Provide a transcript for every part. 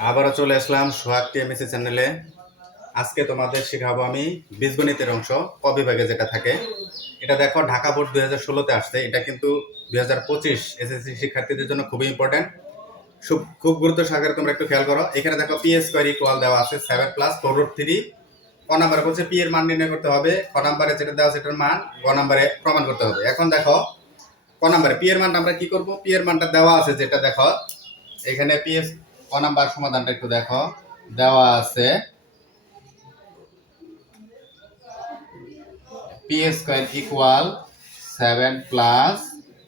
আবারও চলে আসলাম সোহাগ টিএমএসসি চ্যানেলে। আজকে তোমাদের শেখাবো আমি বীজগণিতের অংশ ক বিভাগে যেটা থাকে। এটা দেখো ঢাকা বোর্ড 2016-তে আসছে। এটা কিন্তু 2025 এসএসসি শিক্ষার্থীদের জন্য খুবই ইম্পর্টেন্ট। খুব গুরুত্ব সহকারে তোমরা একটু খেয়াল করো। এখানে দেখো পি স্কোয়ার ইকুয়াল দেওয়া আছে 7 প্লাস 4√3। ক নাম্বারে বলছে পি এর মান নির্ণয় করতে হবে, ক নাম্বারে যেটা দেওয়া সেটার মান গ নাম্বারে প্রমাণ করতে হবে। এখন দেখো ক নাম্বারে পি এর মানটা আমরা কি করব, পি এর মানটা দেওয়া আছে যেটা দেখো এখানে পি এস ক নাম্বার সমাধানটা একটু দেখো দেওয়া আছে পি স্কোয়ার ইকুয়াল 7 প্লাস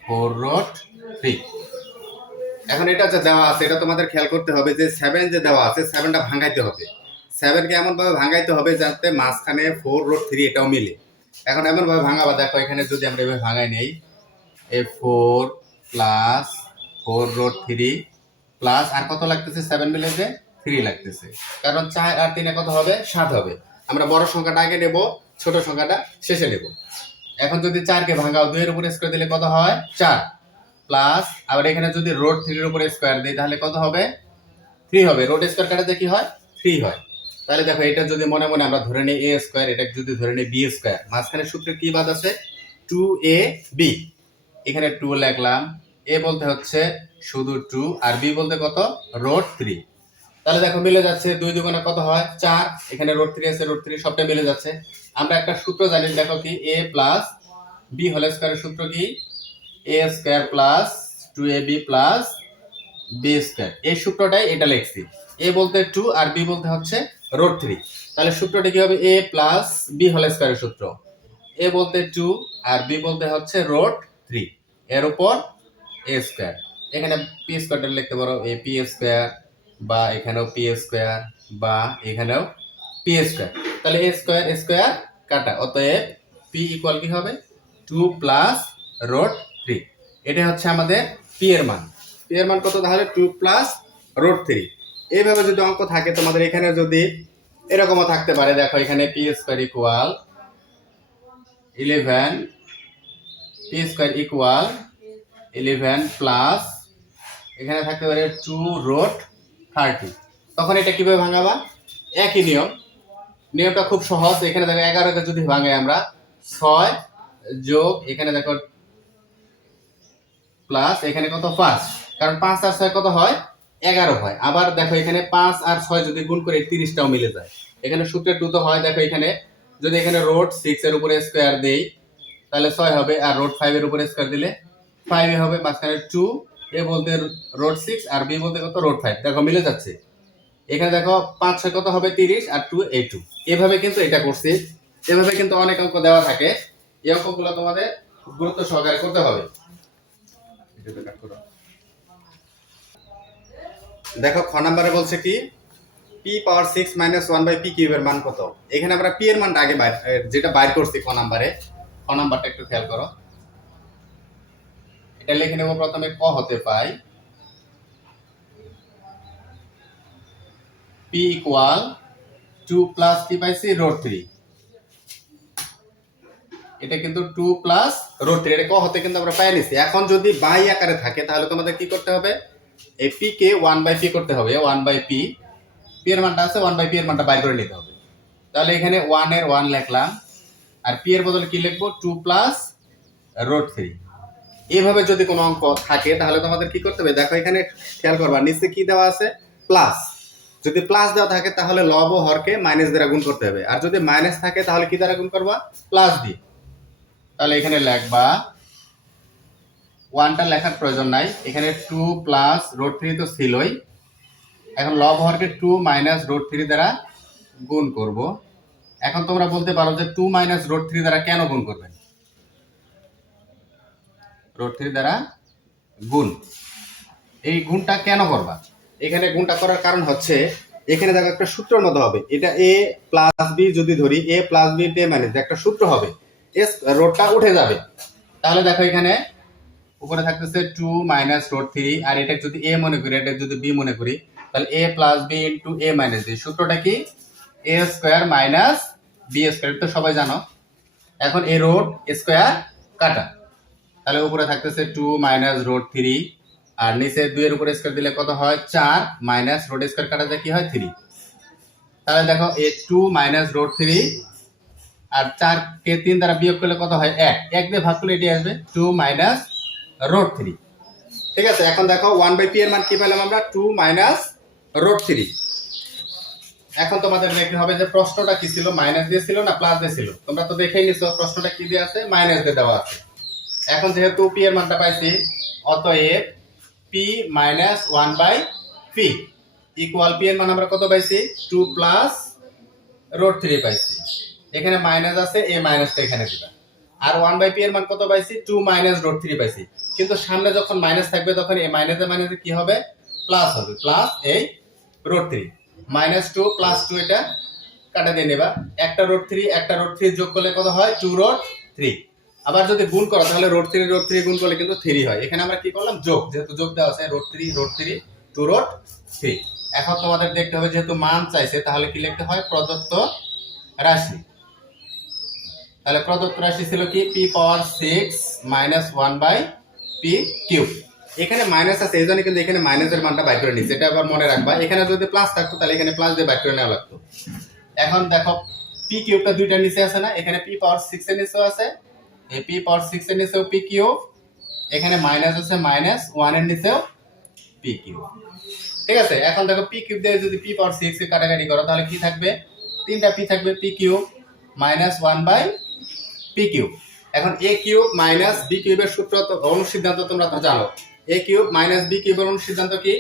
4√3। এখন এটা যে দেওয়া আছে এটা তোমাদের খেয়াল করতে হবে যে 7 যে দেওয়া আছে 7টা ভাঙাইতে হবে। 7কে এমনভাবে ভাঙাইতে হবে যাতে মাঝখানে 4√3 এটাও মিলে। এখন এমনভাবে ভাঙাবা, দেখো এখানে যদি আমরা এভাবে ভাঙাই নেই, এ 4 প্লাস 4√3 প্লাস আর কত লাগতেছে, 7 মিলে যে 3 লাগতেছে, কারণ 4 আর 3 কত হবে, 7 হবে। আমরা বড় সংখ্যাটা আগে নেব, ছোট সংখ্যাটা শেষে নেব। এখন যদি 4কে ভাঙাও 2 এর উপরে স্কয়ার দিলে কত হয়, 4 প্লাস আবার এখানে যদি √3 এর উপরে স্কয়ার দেই তাহলে কত হবে, 3 হবে। রুট স্কয়ার কাটাতে কি হয়, 3 হয়। তাহলে দেখো এটা যদি মনে মনে আমরা ধরে নিই a স্কয়ার, এটা যদি ধরে নিই b স্কয়ার, মাঝখানে সূত্রে কি বাদ আছে, 2ab। এখানে 2 লিখলাম, a বলতে হচ্ছে শুধু 2 আর b বলতে কত, √3। তাহলে দেখো মিলে যাচ্ছে, 2 দুগুণে কত হয়, 4। এখানে √3 আছে, √3 সবটা মিলে যাচ্ছে। আমরা একটা সূত্র জানি, দেখো কি, a প্লাস b হোল স্কয়ারের সূত্র কি, a square plus 2ab plus b square. এই সূত্রটাই এটা লিখছি। a বলতে 2 আর b বলতে হচ্ছে √3। তাহলে সূত্রটা কি হবে, a প্লাস b হোল স্কয়ারের সূত্র, a বলতে 2 আর b বলতে হচ্ছে √3 এর উপর a স্কয়ার। এখানে p স্কয়ারটা লিখতে পারো a p স্কয়ার, বা এখানেও p স্কয়ার, বা এখানেও p স্কয়ার। তাহলে a স্কয়ার স্কয়ার কাটা, অতএব p ইকুয়াল কি হবে, 2 প্লাস √3। এটা হচ্ছে আমাদের p এর মান। p এর মান কত, তাহলে 2 প্লাস √3। এইভাবে যদি অঙ্ক থাকে তোমাদের, এখানে যদি এরকমও থাকতে পারে, দেখো এখানে p square equal 11, p square equal 11 plus এখানে থাকতে পারে 2√30। তখন এটা কিভাবে ভাঙাবা, একই নিয়ম, নিয়মটা খুব সহজ। এখানে দেখো 11কে যদি ভাঙাই আমরা, 6 যোগ এখানে দেখো প্লাস এখানে কত, 5, কারণ 5 আর 6 কত হয়, 11 হয়। আবার দেখো এখানে 5 আর 6 যদি গুণ করে 30টাও মিলে যায়। এখানে সূত্রে 2 তো হয়, দেখো এখানে যদি এখানে √6 এর উপরে স্কয়ার দেই তাহলে 6 হবে, আর √5 এর উপরে স্কয়ার দিলে 5 হবে, মাঝখানে 2, এ বলতে √6 আর b বলতে কত, √5। দেখো মিলে যাচ্ছে। এখানে দেখো 5 6 কত হবে, 30, আর 2 এই 2। এভাবে কিন্তু এটা করছি। এভাবে কিন্তু অনেক অঙ্ক দেওয়া থাকে। এই অঙ্কগুলো তোমাদের গুরুত্ব সহকারে করতে হবে। দেখো খ নাম্বারে বলছে কি, p পাওয়ার 6 মাইনাস 1/p কিউবের মান কত। এখানে আমরা p এর মানটা আগে যেটা বাইর করছি খ নাম্বারে, খ নাম্বারটা একটু খেয়াল করো। এটা লিখে নেব, প্রথমে ক হতে পাই p ইকুয়াল 2 প্লাস কি পাইছি, √3। এটা কিন্তু 2 প্লাস √3, এটা ক হতে কিন্তু আমরা পাই নিছি। এখন যদি বাই আকারে থাকে তাহলে তোমাদের কি করতে হবে, এই p কে 1/p করতে হবে, 1/p। p এর মানটা আছে, 1/p এর মানটা বাইর করে নিতে হবে। তাহলে এখানে 1 এর 1 লিখলাম, আর p এর বদলে কি লিখবো, 2 প্লাস √3। এইভাবে যদি কোনো অঙ্ক থাকে তাহলে তোমাদের কি করতে হবে, দেখো এখানে খেয়াল করবা, নিচে কি দেওয়া আছে, প্লাস। যদি প্লাস দেওয়া থাকে তাহলে লব ও হরকে মাইনাস দ্বারা গুণ করতে হবে, আর যদি মাইনাস থাকে তাহলে কি দ্বারা গুণ করবা, প্লাস দিয়ে। তাহলে এখানে লিখবা, 1টা লেখার প্রয়োজন নাই, এখানে 2 প্লাস √3 তো ছিলই। এখন লব হরকে 2 মাইনাস √3 দ্বারা গুণ করব। এখন তোমরা বলতে পারো যে 2 মাইনাস √3 দ্বারা কেন গুণ করবেন, √3 দ্বারা গুণ, এই গুণটা কেন করবা। এখানে গুণটা করার কারণ হচ্ছে, এখানে দেখো একটা সূত্রের মতো হবে, এটা a প্লাস b যদি ধরি, a প্লাস b তে মাইনাস একটা সূত্র হবে, এস রোডটা উঠে যাবে। তাহলে দেখো এখানে উপরে থাকতেছে 2 মাইনাস √3, আর এটা যদি a মনে করি, এটা যদি b মনে করি, তাহলে a plus b into a minus b। সূত্রটা কি, a square minus b square, তো সবাই জানো। এখন a রোড স্কয়ার কাটা, তাহলে উপরে থাকতেছে 2 মাইনাস √3 আর নিচে 2 এর উপর স্কয়ার দিলে কত হয় 4 মাইনাস রুট স্কয়ার কাটা যায় কি হয় 3। তাহলে দেখো এই 2 মাইনাস রুট 3 আর 4 কে 3 দ্বারা বিয়োগ করলে কত হয় 1 1 দিয়ে ভাগ করলে এটি আসবে 2 মাইনাস রুট 3। ঠিক আছে, এখন দেখো 1/p এর মান কি পেলাম আমরা 2 মাইনাস রুট 3। এখন তোমাদের দেখতে হবে যে প্রশ্নটা কি ছিল, মাইনাস দিয়ে ছিল না প্লাস দিয়ে ছিল, তোমরা তো দেখেই নিছো প্রশ্নটা কি দিয়ে আছে, মাইনাস দিয়ে দেওয়া আছে। এখন যেহেতু p এর মানটা পাইছি, অতএব p minus 1/p equal p এর মান আমরা কত পাইছি 2 প্লাস রুট 3 পাইছি। এখানে মাইনাস আছে, এই মাইনাসটা এখানে দিবা। আর 1/p এর মান কত পাইছি 2 মাইনাস রুট 3 পাইছি, কিন্তু সামনে যখন মাইনাস থাকবে তখন এই মাইনাসে মাইনাসে কি হবে প্লাস হবে, প্লাস এই রুট 3 মাইনাস 2 প্লাস 2 এটা কাটা দিয়ে নেবা, একটা রুট 3 একটা রুট 3 যোগ করলে কত হয় 2 রুট 3। আবার যদি গুণ করো তাহলে রুট 3 গুণ করলে কিন্তু 3 হয়। এখানে আমরা কি করলাম যোগ, যেহেতু যোগ দেওয়া আছে রুট 3 2 রুট 3। এখন তোমাদের দেখতে হবে যেহেতু মান চাইছে তাহলে কি লিখতে হয় প্রদত্ত রাশি। তাহলে প্রদত্ত রাশি ছিল কি p পাওয়ার 6 মাইনাস 1/p কিউব। এখানে মাইনাস আছে এইজন্য কিন্তু এখানে মাইনাসের মানটা বাইর করে নিচ্ছে, এটা আবার মনে রাখবা। এখানে যদি প্লাস থাকতো তাহলে এখানে প্লাস দিয়ে বাইর করে নেওয়া লাগতো। এখন দেখো p কিউবটা দুইটার নিচে আছে না, এখানে p পাওয়ার 6 এর নিচেও আছে, এই p পাওয়ার 6 এর নিচেও p কিউব, এখানে মাইনাস আছে মাইনাস 1 এর নিচেও p কিউব। ঠিক আছে, এখন দেখো p কিউব দিয়ে যদি p পাওয়ার 6 কে কাটাকাটি করো তাহলে কি থাকবে, তিনটা p থাকবে p cube minus 1/p cube. এখন a কিউব মাইনাস b কিউবের সূত্র তো অনুসিদ্ধান্ত তোমরা তো জানো, a কিউব মাইনাস b কিউবের অনুসিদ্ধান্ত কি,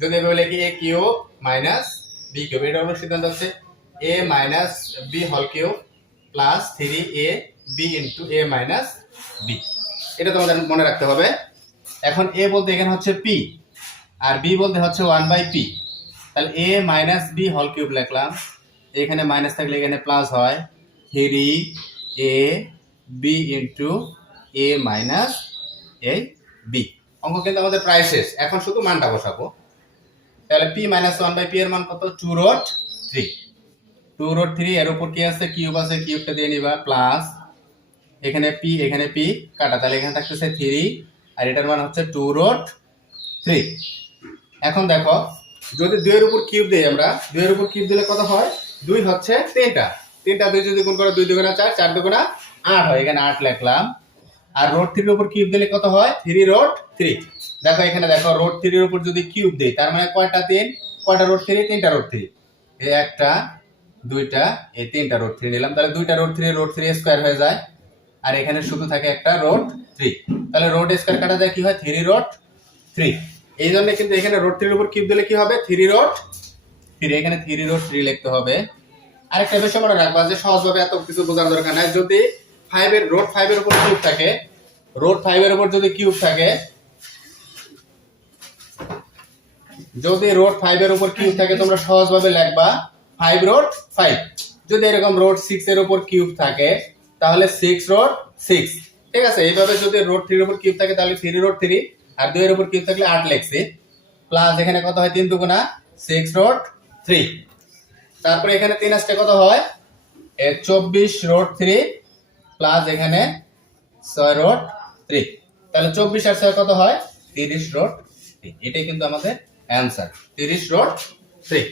যদি এভাবে লিখি a cube minus b cube, এর অনুসিদ্ধান্ত হচ্ছে a minus b whole cube plus 3ab into a minus b। এটা তোমাদের মনে রাখতে হবে। এখন a বলতে এখানে হচ্ছে p আর b বলতে হচ্ছে 1/p, তাহলে a minus b whole cube লিখলাম, এখানে মাইনাস থাকলে এখানে প্লাস হয় 3ab into a minus a b। অঙ্ক কিন্তু আমাদের প্রায় শেষ, এখন শুধু মানটা বসাবো। তাহলে p মাইনাস 1/p এর মান কত 2 রুট 3, 2 রুট 3 এর উপর কি আছে কিউব আছে, কিউবটা দিয়ে নিবা প্লাস এখানে p কাটা, তাহলে এখানে থাকতেছে 3 আর এটার মান হচ্ছে 2 রুট 3। এখন দেখো যদি 2 এর উপর কিউব দেই আমরা, 2 এর উপর কিউব দিলে কত হয় 2 হচ্ছে 3টা 2 যদি গুণ করো 2 দুগুণা 4 4 দুগুণা 8 হয়, এখানে 8 লিখলাম। আর রুট 3 এর উপর কিউব দিলে কত হয় 3 রুট 3। দেখো এখানে দেখো রুট 3 এর উপর যদি কিউব দেই তার মানে কয়টা 3, কয়টা রুট 3 3টা রুট 3, এই একটা দুইটা এই 3টা রুট 3 নিলাম, তাহলে 2টা রুট 3 স্কয়ার হয়ে যায় আর এখানে শুধু থাকে একটা রুট 3, তাহলে রুট স্কয়ার কাটা যায় কি হয় 3 রুট 3। এই জন্য কিন্তু এখানে রুট 3 এর উপর কিউব দিলে কি হবে 3 রুট 3, এখানে 3 রুট 3 লিখতে হবে। আরেকটা বিষয় মনে রাখবা যে সহজভাবে এত কিছু বোঝার দরকার নাই, যদি 5 এর রুট 5 এর উপর কিউব থাকে, রুট 5 এর উপর যদি কিউব থাকে, যদি রুট 5 এর উপর কিউব থাকে তোমরা সহজভাবে লিখবা 5 রুট 5। যদি এরকম রুট 6 এর উপর কিউব থাকে তাহলে 6 রুট 6। ঠিক আছে, এইভাবে যদি রুট 3 এর উপর কিউব থাকে তাহলে 3 রুট 3 আর 2 এর উপর কিউব থাকলে 8 লিখছি, প্লাস এখানে কত হয় 3 দুগুণা 6 রুট 3। তারপরে এখানে 3 আসতে কত হয় 24 রুট 3 প্লাস এখানে 6 রুট 3, তাহলে 24 আর 6 কত হয় 30 রুট 3। এটাই কিন্তু আমাদের অ্যানসার 30 রুট 3।